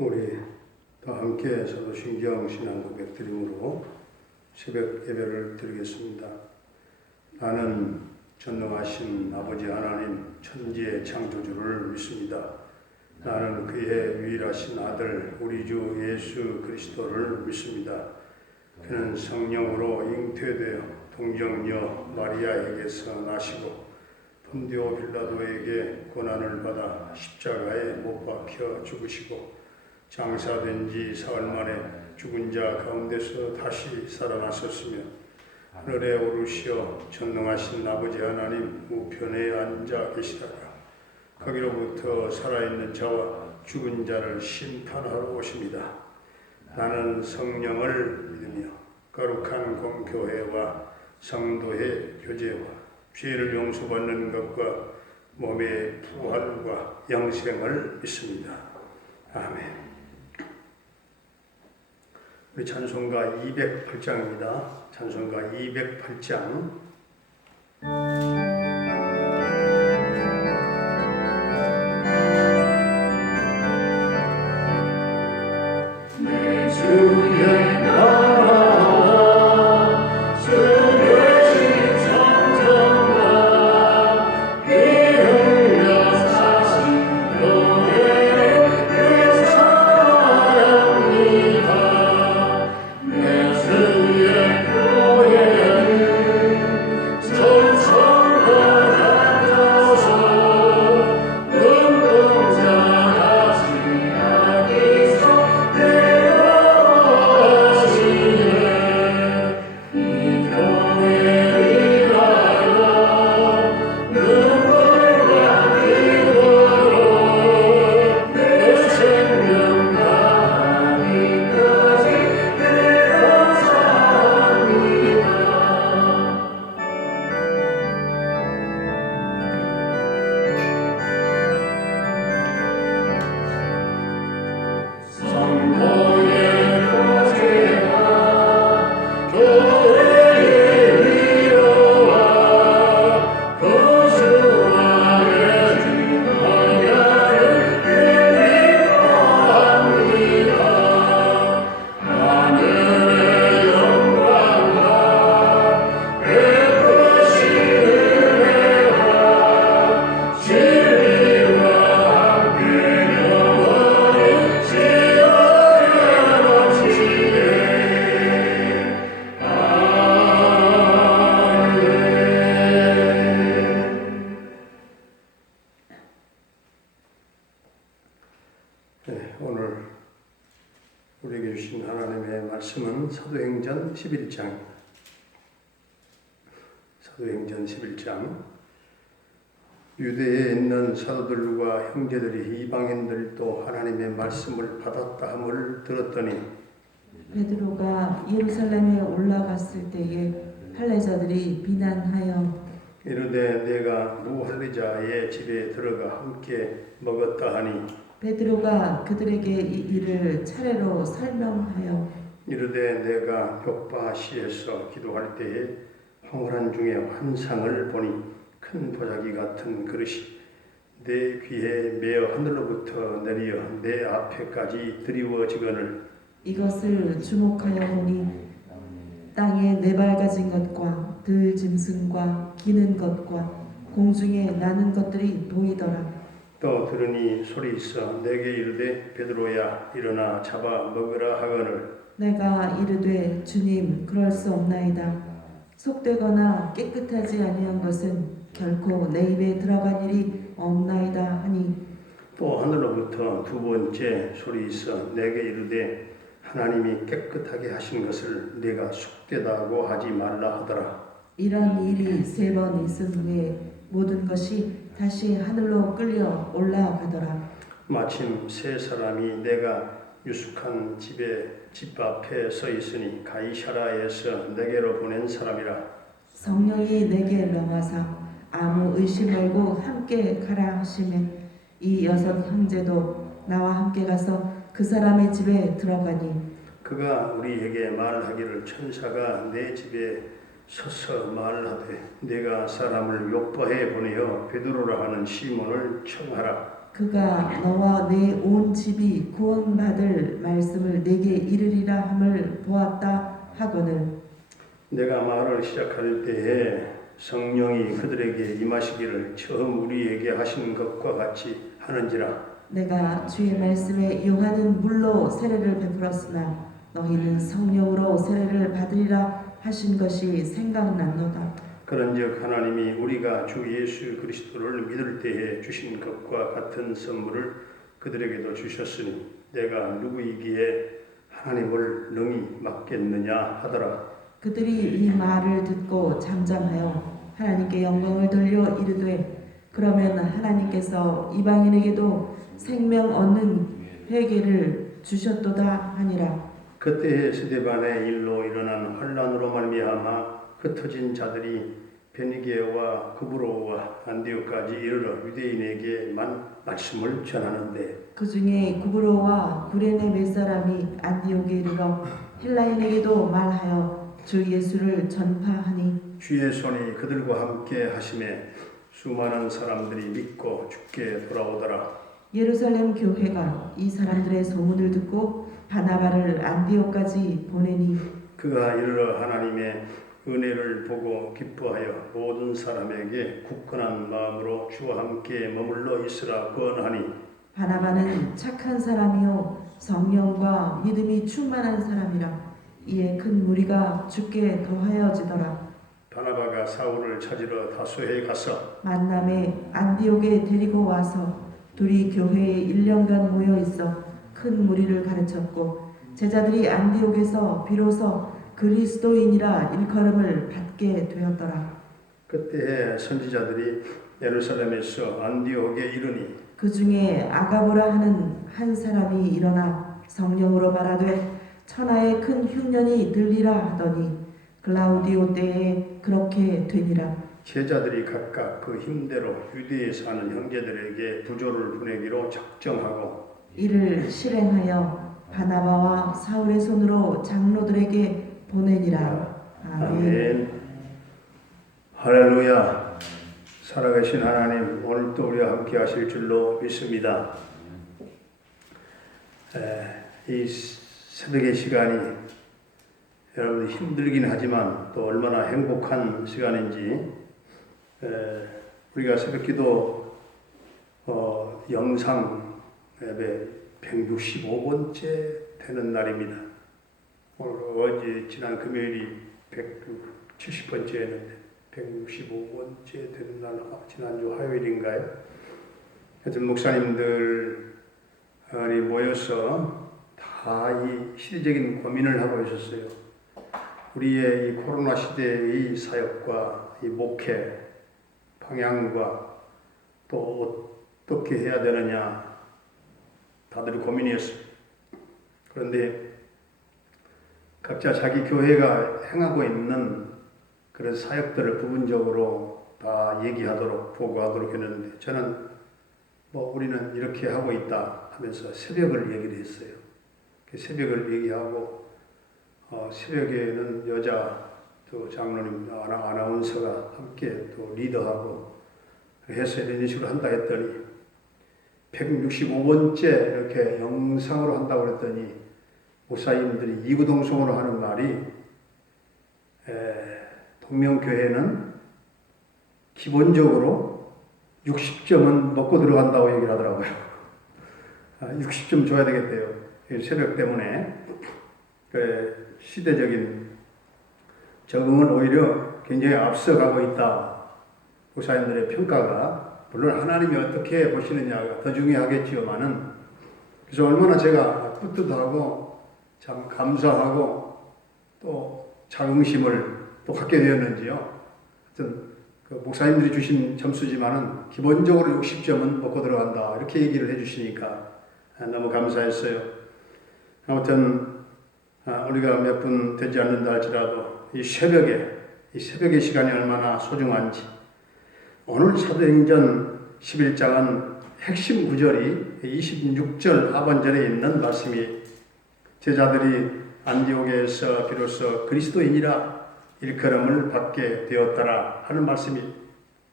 우리 다 함께 사도신경 신앙 고백 드림으로 새벽 예배를 드리겠습니다. 나는 전능하신 아버지 하나님 천지의 창조주를 믿습니다. 나는 그의 유일하신 아들 우리 주 예수 그리스도를 믿습니다. 그는 성령으로 잉태되어 동정녀 마리아에게서 나시고 본디오 빌라도에게 고난을 받아 십자가에 못 박혀 죽으시고 장사된 지 사흘 만에 죽은 자 가운데서 다시 살아나셨으며 하늘에 오르시어 전능하신 아버지 하나님 우편에 앉아 계시다가 거기로부터 살아있는 자와 죽은 자를 심판하러 오십니다. 나는 성령을 믿으며 거룩한 공교회와 성도의 교제와 죄를 용서받는 것과 몸의 부활과 영생을 믿습니다. 아멘. 우리 찬송가 208장입니다. 찬송가 208장. 내 주의 오늘 우리에게 주신 하나님의 말씀은 사도행전 11장. 사도행전 11장. 유대에 있는 사도들과 형제들이 이방인들도 하나님의 말씀을 받았다 함을 들었더니 베드로가 예루살렘에 올라갔을 때에 할례자들이 비난하여 이르되 내가 무할례자의 집에 들어가 함께 먹었다 하니 베드로가 그들에게 이 일을 차례로 설명하여 이르되 내가 벽바시에서 기도할 때에 황홀한 중에 환상을 보니 큰 보자기 같은 그릇이 내 귀에 매어 하늘로부터 내려 내 앞에까지 드리워지거늘 이것을 주목하여 보니 땅에 네발가진 것과 들 짐승과 기는 것과 공중에 나는 것들이 보이더라. 또 들으니 소리 있어 내게 이르되 베드로야 일어나 잡아 먹으라 하거늘 내가 이르되 주님 그럴 수 없나이다. 속되거나 깨끗하지 아니한 것은 결코 내 입에 들어간 일이 없나이다 하니 또 하늘로부터 두 번째 소리 있어 내게 이르되 하나님이 깨끗하게 하신 것을 내가 속되다고 하지 말라 하더라. 이런 일이 세 번 있은 후에 모든 것이 다시 하늘로 끌려 올라가더라. 마침 세 사람이 내가 유숙한 집 앞에 서 있으니 가이사라에서 내게로 보낸 사람이라. 성령이 내게 명하사 아무 의심 말고 함께 가라 하시매 이 여섯 형제도 나와 함께 가서 그 사람의 집에 들어가니 그가 우리에게 말하기를 천사가 내 집에 서서 말하되 내가 사람을 요바에 보내어 베드로라 하는 시몬을 청하라. 그가 너와 내 온 집이 구원받을 말씀을 내게 이르리라 함을 보았다 하거늘 내가 말을 시작할 때에 성령이 그들에게 임하시기를 처음 우리에게 하신 것과 같이 하는지라. 내가 주의 말씀에 요한은 물로 세례를 베풀었으나 너희는 성령으로 세례를 받으리라 하신 것이 생각났노다. 그런즉 하나님이 우리가 주 예수 그리스도를 믿을 때에 주신 것과 같은 선물을 그들에게도 주셨으니 내가 누구이기에 하나님을 능히 맡겠느냐 하더라. 그들이 이 말을 듣고 잠잠하여 하나님께 영광을 돌려 이르되 그러면 하나님께서 이방인에게도 생명 얻는 회개를 주셨도다 하니라. 그때에 스데반의 일로 일어난 환란으로 말미암아 흩어진 자들이 베니게와 구브로와 안디오까지 이르러 유대인에게만 말씀을 전하는데 그 중에 구브로와 구레네 몇 사람이 안디옥에 이르러 헬라인에게도 말하여 주 예수를 전파하니 주의 손이 그들과 함께 하심에 수많은 사람들이 믿고 주께 돌아오더라. 예루살렘 교회가 이 사람들의 소문을 듣고 바나바를 안디옥까지 보내니 그가 이르러 하나님의 은혜를 보고 기뻐하여 모든 사람에게 굳건한 마음으로 주와 함께 머물러 있으라 권하니 바나바는 착한 사람이요 성령과 믿음이 충만한 사람이라 이에 큰 무리가 주께 더하여지더라. 바나바가 사울을 찾으러 다소에 가서 만남에 안디옥에 데리고 와서 둘이 교회에 1년간 모여 있어 큰 무리를 가르쳤고 제자들이 안디옥에서 비로소 그리스도인이라 일컬음을 받게 되었더라. 그때에 선지자들이 예루살렘에서 안디옥에 이르니 그 중에 아가보라 하는 한 사람이 일어나 성령으로 말하되 천하에 큰 흉년이 들리라 하더니 글라우디오 때에 그렇게 되니라. 제자들이 각각 그 힘대로 유대에 사는 형제들에게 부조를 보내기로 작정하고 이를 실행하여 바나바와 사울의 손으로 장로들에게 보내니라. 아멘. 아멘. 할렐루야. 살아계신 하나님, 오늘도 우리와 함께 하실 줄로 믿습니다. 이 새벽의 시간이 여러분 힘들긴 하지만 또 얼마나 행복한 시간인지 우리가 새벽기도 영상 예배 165번째 되는 날입니다. 어제 지난 금요일이 170번째였는데 165번째 되는 날 지난주 화요일인가요? 하여튼 목사님들이 모여서 다 이 시대적인 고민을 하고 있었어요. 우리의 이 코로나 시대의 사역과 이 목회 방향과 또 어떻게 해야 되느냐 다들 고민이었어요. 그런데 각자 자기 교회가 행하고 있는 그런 사역들을 부분적으로 다 얘기하도록 보고하도록 했는데 저는 우리는 이렇게 하고 있다 하면서 새벽을 얘기를 했어요. 새벽을 얘기하고 새벽에는 여자 또 장로님 아나운서가 함께 또 리더하고 해서 이런 식으로 한다 했더니 165번째 이렇게 영상으로 한다고 했더니 목사님들이 이구동성으로 하는 말이 동명교회는 기본적으로 60점은 먹고 들어간다고 얘기를 하더라고요. 60점 줘야 되겠대요. 새벽 때문에 시대적인 적응은 오히려 굉장히 앞서가고 있다. 목사님들의 평가가 물론 하나님이 어떻게 보시느냐가 더 중요하겠지만은 그래서 얼마나 제가 뿌듯하고 참 감사하고 또 자긍심을 또 갖게 되었는지요. 하여튼 목사님들이 주신 점수지만은 기본적으로 60점은 먹고 들어간다 이렇게 얘기를 해주시니까 너무 감사했어요. 아무튼 우리가 몇 분 되지 않는다 할지라도 이 새벽의 시간이 얼마나 소중한지 오늘 사도행전 11장은 핵심 구절이 26절 하반절에 있는 말씀이 제자들이 안디옥에서 비로소 그리스도인이라 일컬음을 받게 되었더라 하는 말씀이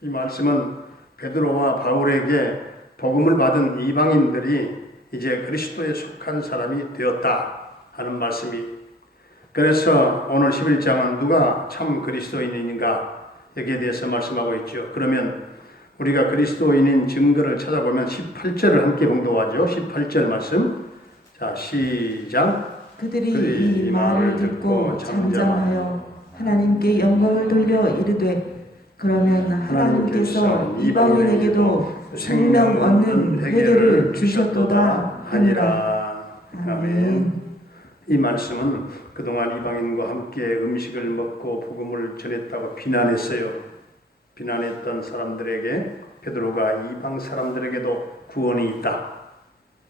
이 말씀은 베드로와 바울에게 복음을 받은 이방인들이 이제 그리스도에 속한 사람이 되었다 하는 말씀이. 그래서 오늘 11장은 누가 참 그리스도인인가 여기에 대해서 말씀하고 있죠. 그러면 우리가 그리스도인인 증거를 찾아보면 18절을 함께 봉독하죠. 18절 말씀. 자, 시작. 그들이 이 말을 듣고 잠잠하여 하나님께 영광을 돌려 이르되 그러면 하나님께서 이방인에게도 생명 얻는 회개를 주셨도다 하니라. 아멘. 이 말씀은 그동안 이방인과 함께 음식을 먹고 복음을 전했다고 비난했어요. 비난했던 사람들에게 베드로가 이방 사람들에게도 구원이 있다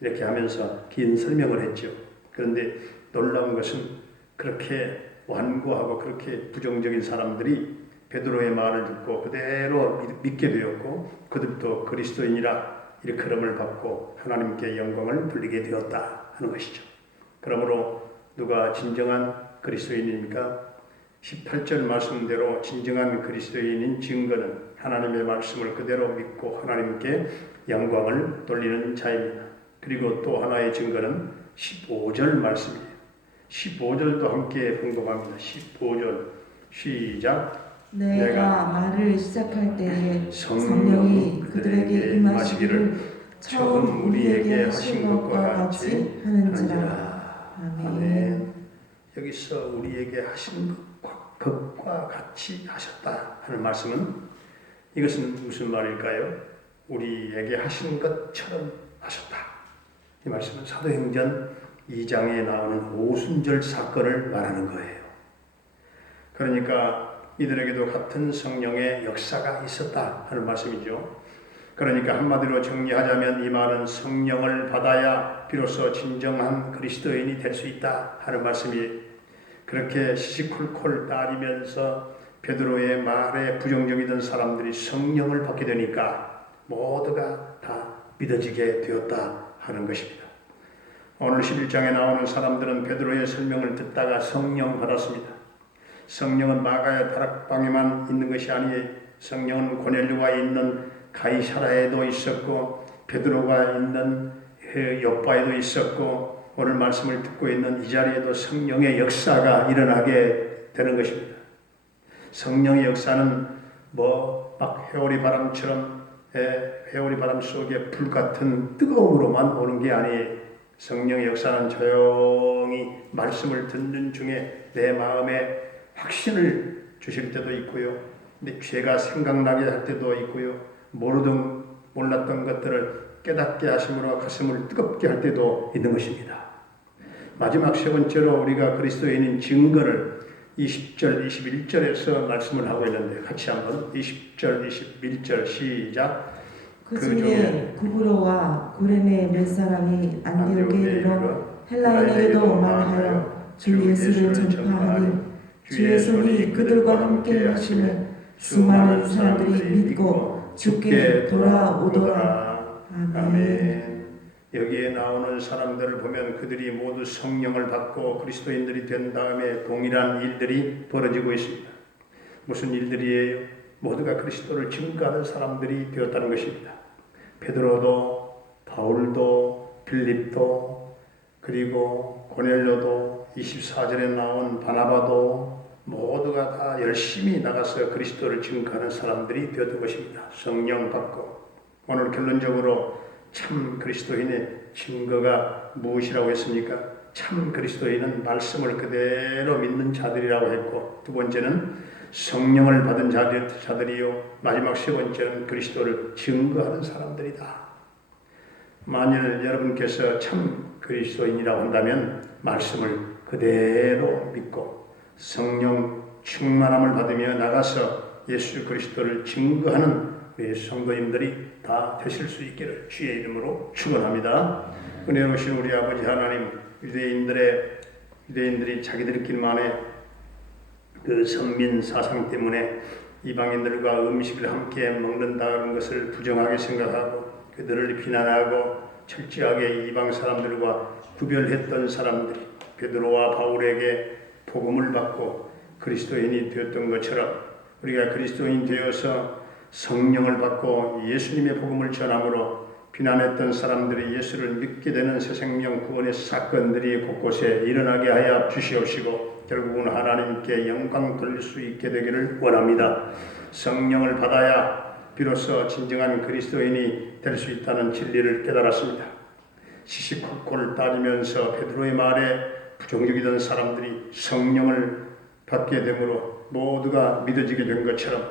이렇게 하면서 긴 설명을 했죠. 그런데 놀라운 것은 그렇게 완고하고 그렇게 부정적인 사람들이 베드로의 말을 듣고 그대로 믿게 되었고 그들도 그리스도인이라 일컬음을 받고 하나님께 영광을 돌리게 되었다 하는 것이죠. 그러므로 누가 진정한 그리스도인입니까? 18절 말씀대로 진정한 그리스도인인 증거는 하나님의 말씀을 그대로 믿고 하나님께 영광을 돌리는 자입니다. 그리고 또 하나의 증거는 15절 말씀이에요. 15절도 함께 봉독합니다. 15절 시작. 내가 말을 시작할 때에 성령이 그들에게 임하시기를 처음 우리에게 하신 것과 같이 하는지라. 아멘. 여기서 우리에게 하신 것과 같이 하셨다 하는 말씀은 이것은 무슨 말일까요? 우리에게 하신 것처럼 하셨다. 이 말씀은 사도행전 2장에 나오는 오순절 사건을 말하는 거예요. 그러니까 이들에게도 같은 성령의 역사가 있었다 하는 말씀이죠. 그러니까 한마디로 정리하자면 이 말은 성령을 받아야 비로소 진정한 그리스도인이 될 수 있다 하는 말씀이. 그렇게 시시콜콜 따지면서 베드로의 말에 부정적이던 사람들이 성령을 받게 되니까 모두가 다 믿어지게 되었다 하는 것입니다. 오늘 11장에 나오는 사람들은 베드로의 설명을 듣다가 성령 받았습니다. 성령은 마가의 다락방에만 있는 것이 아니에요. 성령은 고넬료가 있는 가이사라에도 있었고 베드로가 있는 요바에도 있었고 오늘 말씀을 듣고 있는 이 자리에도 성령의 역사가 일어나게 되는 것입니다. 성령의 역사는 막 회오리 바람처럼 회오리 바람 속에 불 같은 뜨거움으로만 오는 게 아니에요. 성령의 역사는 조용히 말씀을 듣는 중에 내 마음에 확신을 주실 때도 있고요. 근데 죄가 생각나게 할 때도 있고요. 몰랐던 것들을 깨닫게 하심으로 가슴을 뜨겁게 할 때도 있는 것입니다. 마지막 세 번째로 우리가 그리스도인인 증거를 20절, 21절에서 말씀을 하고 있는데 같이 한번 20절, 21절 시작. 그 중에 구브로와 고레네 몇 사람이 안디옥에 이르러 헬라인에게도 말하여 주 예수를 전파하니 주의 손이 그들과 함께 하시며 수많은 사람들이 믿고 주께 돌아오더라. 아멘. 여기에 나오는 사람들을 보면 그들이 모두 성령을 받고 그리스도인들이 된 다음에 동일한 일들이 벌어지고 있습니다. 무슨 일들이에요? 모두가 그리스도를 증거하는 사람들이 되었다는 것입니다. 베드로도 바울도 빌립도 그리고 고넬료도 24절에 나온 바나바도 모두가 다 열심히 나가서 그리스도를 증거하는 사람들이 되었던 것입니다. 성령 받고. 오늘 결론적으로 참 그리스도인의 증거가 무엇이라고 했습니까? 참 그리스도인은 말씀을 그대로 믿는 자들이라고 했고, 두 번째는 성령을 받은 자들이요, 마지막 세 번째는 그리스도를 증거하는 사람들이다. 만일 여러분께서 참 그리스도인이라고 한다면 말씀을 그대로 믿고 성령 충만함을 받으며 나가서 예수 그리스도를 증거하는 우리 성도님들이 다 되실 수 있기를 주의 이름으로 축원합니다. 은혜로우신 우리 아버지 하나님, 유대인들이 자기들끼리만의 그 선민 사상 때문에 이방인들과 음식을 함께 먹는다는 것을 부정하게 생각하고 그들을 비난하고 철저하게 이방 사람들과 구별했던 사람들이 베드로와 바울에게 복음을 받고 그리스도인이 되었던 것처럼 우리가 그리스도인 되어서 성령을 받고 예수님의 복음을 전함으로 비난했던 사람들이 예수를 믿게 되는 새 생명 구원의 사건들이 곳곳에 일어나게 하여 주시옵시고 결국은 하나님께 영광 돌릴 수 있게 되기를 원합니다. 성령을 받아야 비로소 진정한 그리스도인이 될 수 있다는 진리를 깨달았습니다. 시시콜콜 따지면서 베드로의 말에 부정적이던 사람들이 성령을 받게 되므로 모두가 믿어지게 된 것처럼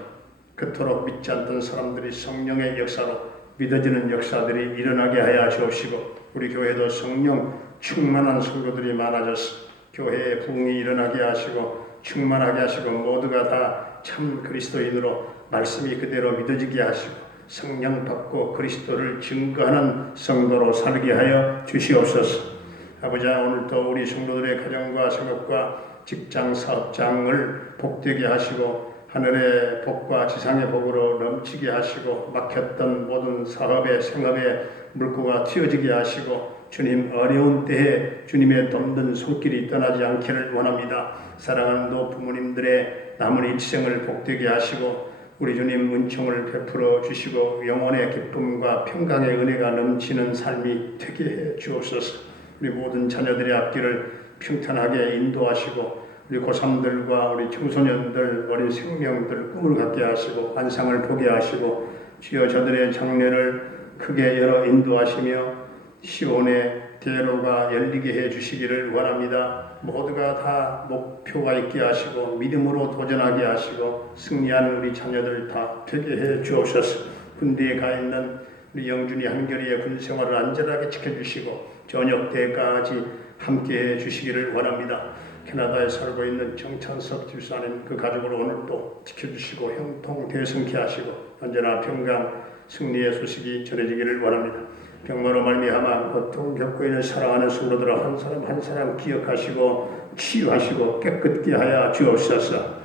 그토록 믿지 않던 사람들이 성령의 역사로 믿어지는 역사들이 일어나게 하여 주옵시고 우리 교회도 성령 충만한 성도들이 많아져서 교회의 부흥이 일어나게 하시고 충만하게 하시고 모두가 다 참 그리스도인으로 말씀이 그대로 믿어지게 하시고 성령 받고 그리스도를 증거하는 성도로 살게 하여 주시옵소서. 아버지, 오늘도 우리 성도들의 가정과 생업과 직장 사업장을 복되게 하시고 하늘의 복과 지상의 복으로 넘치게 하시고 막혔던 모든 사업의 생업의 물꼬가 튀어지게 하시고 주님 어려운 때에 주님의 돕는 손길이 떠나지 않기를 원합니다. 사랑하는 또 부모님들의 남은 일생을 복되게 하시고 우리 주님 은총을 베풀어 주시고 영혼의 기쁨과 평강의 은혜가 넘치는 삶이 되게 해 주옵소서. 우리 모든 자녀들의 앞길을 평탄하게 인도하시고 우리 고3들과 우리 청소년들, 어린 생명들 꿈을 갖게 하시고 환상을 보게 하시고 주여 저들의 장래를 크게 열어 인도하시며 시온의 대로가 열리게 해 주시기를 원합니다. 모두가 다 목표가 있게 하시고 믿음으로 도전하게 하시고 승리하는 우리 자녀들 다 되게 해 주옵소서. 군대에 가 있는 우리 영준이 한결이의 군 생활을 안전하게 지켜주시고 저녁 때까지 함께 해 주시기를 원합니다. 캐나다에 살고 있는 정찬석 집사님 그 가족을 오늘도 지켜주시고 형통 대성케 하시고 언제나 평강 승리의 소식이 전해지기를 원합니다. 병마로 말미암아 고통 겪고 있는 사랑하는 성도들을 한 사람 한 사람 기억하시고 치유하시고 깨끗게 하여 주옵소서.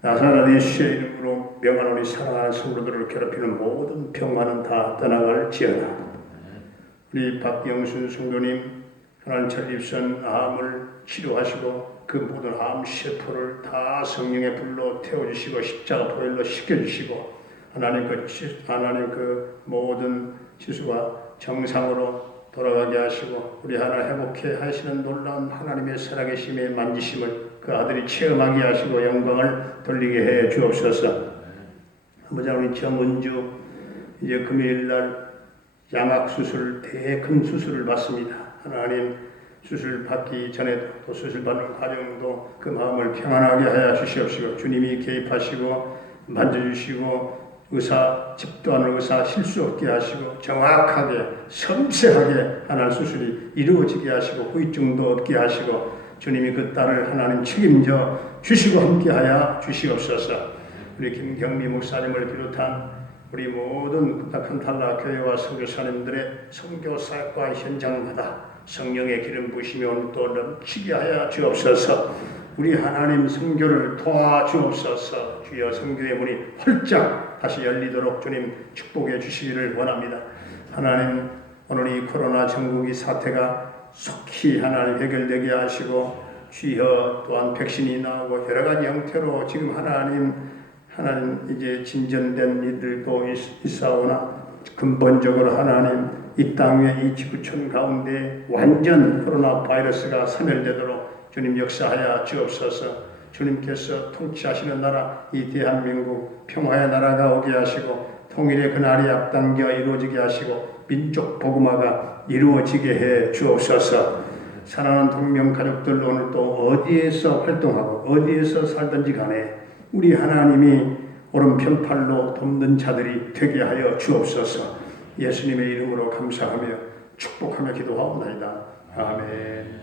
나사렛 예수의 이름으로 명하노니 사랑하는 성도들을 괴롭히는 모든 병마는 다 떠나갈지어다. 우리 박영순 성도님 하나님 전립선 암을 치료하시고 그 모든 암 세포를 다 성령의 불로 태워주시고 십자가 보혈로 씻겨주시고 하나님 그 모든 지수가 정상으로 돌아가게 하시고 우리 하나 회복해 하시는 놀라운 하나님의 살아계심의 만지심을 그 아들이 체험하게 하시고 영광을 돌리게 해 주옵소서. 아버지, 우리 정은주 이제 금요일날 양악수술 대큰 수술을 받습니다. 하나님 수술 받기 전에도 또 수술 받는 과정도 그 마음을 평안하게 하여 주시옵시고 주님이 개입하시고 만져주시고 집도하는 의사 실수 없게 하시고 정확하게 섬세하게 하나님 수술이 이루어지게 하시고 후유증도 없게 하시고 주님이 그 딸을 하나님 책임져 주시고 함께하여 주시옵소서. 우리 김경미 목사님을 비롯한 우리 모든 북한탈라 교회와 선교사님들의 선교 사역과 현장마다 성령의 기름 부으심이 오늘도 넘치게 하여 주옵소서. 우리 하나님 선교를 도와주옵소서. 주여 선교의 문이 활짝 다시 열리도록 주님 축복해 주시기를 원합니다. 하나님 오늘 이 코로나 전국이 사태가 속히 하나님 해결되게 하시고 주여 또한 백신이 나오고 여러 가지 형태로 지금 하나님 이제 진전된 일들도 있사오나 근본적으로 하나님 이 땅 위에 이 지구촌 가운데 완전 코로나 바이러스가 사멸되도록 주님 역사하여 주옵소서. 주님께서 통치하시는 나라 이 대한민국 평화의 나라가 오게 하시고 통일의 그날이 앞당겨 이루어지게 하시고 민족 복음화가 이루어지게 해 주옵소서. 사랑하는 동명 가족들 오늘 또 어디에서 활동하고 어디에서 살든지 간에 우리 하나님이 오른편 팔로 돕는 자들이 되게 하여 주옵소서. 예수님의 이름으로 감사하며 축복하며 기도하옵나이다. 아멘.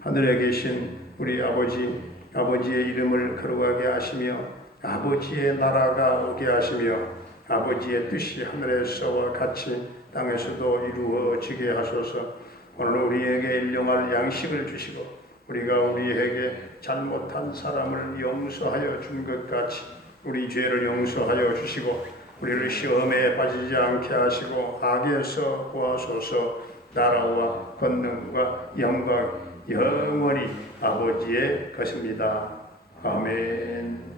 하늘에 계신 우리 아버지의 이름을 거룩하게 하시며 아버지의 나라가 오게 하시며 아버지의 뜻이 하늘에서와 같이 땅에서도 이루어지게 하소서. 오늘 우리에게 일용할 양식을 주시고 우리가 우리에게 잘못한 사람을 용서하여 준 것 같이 우리 죄를 용서하여 주시고 우리를 시험에 빠지지 않게 하시고 악에서 구하소서. 나라와 권능과 영광 영원히 아버지의 것입니다. 아멘.